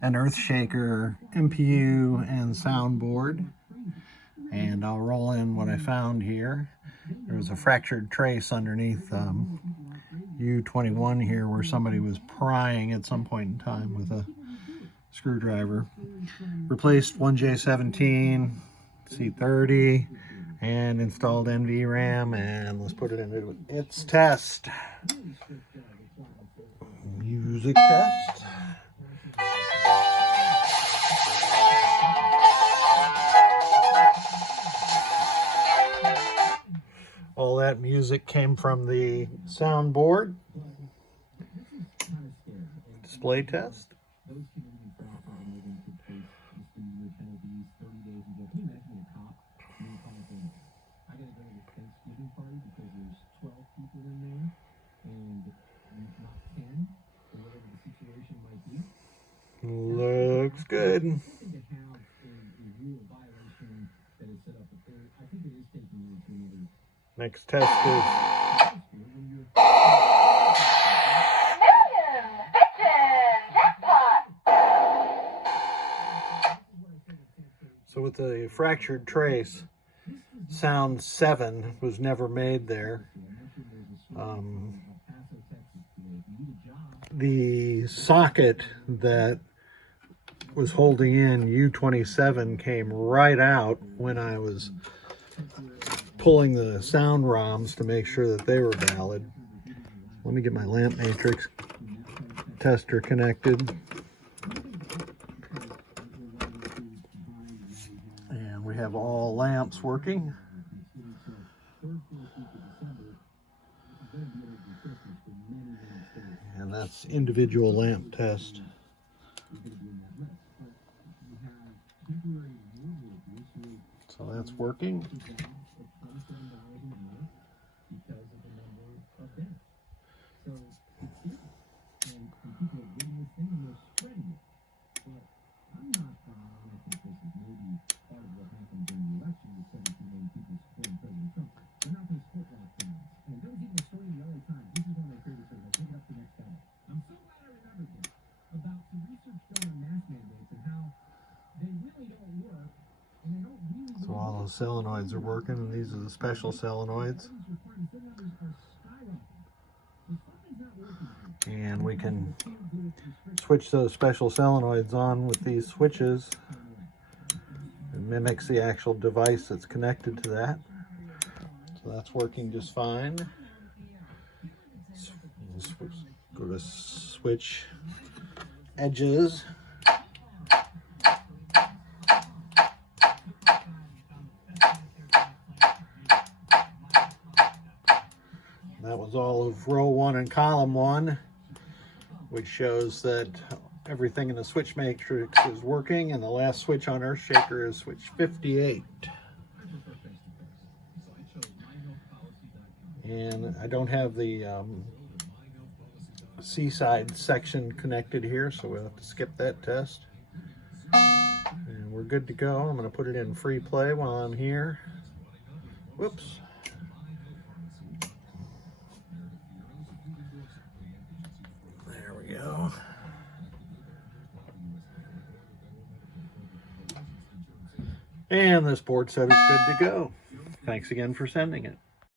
an EarthShaker MPU and soundboard. And I'll roll in what I found here. There's a fractured trace underneath U21 here where somebody was prying at some point in time with a screwdriver. Replaced 1J17, C30, and installed NVRAM, and let's put it into its test. Music test. All that music came from the soundboard. Display test. Looks good. Next test is so with the fractured trace, sound 7 was never made there. The socket that was holding in U27 came right out when I was pulling the sound ROMs to make sure that they were valid. Let me get my lamp matrix tester connected. And we have all lamps working. And that's individual lamp test. So that's working. So all those solenoids are working, and these are the special solenoids. And we can switch those special solenoids on with these switches. It mimics the actual device that's connected to that. So that's working just fine. Go to switch edges. That was all of row 1 and column 1, which shows that everything in the switch matrix is working, and the last switch on EarthShaker is switch 58. And I don't have the seaside section connected here, so we'll have to skip that test. And we're good to go. I'm going to put it in free play while I'm here. Whoops. There we go. And this board said it's good to go. Thanks again for sending it.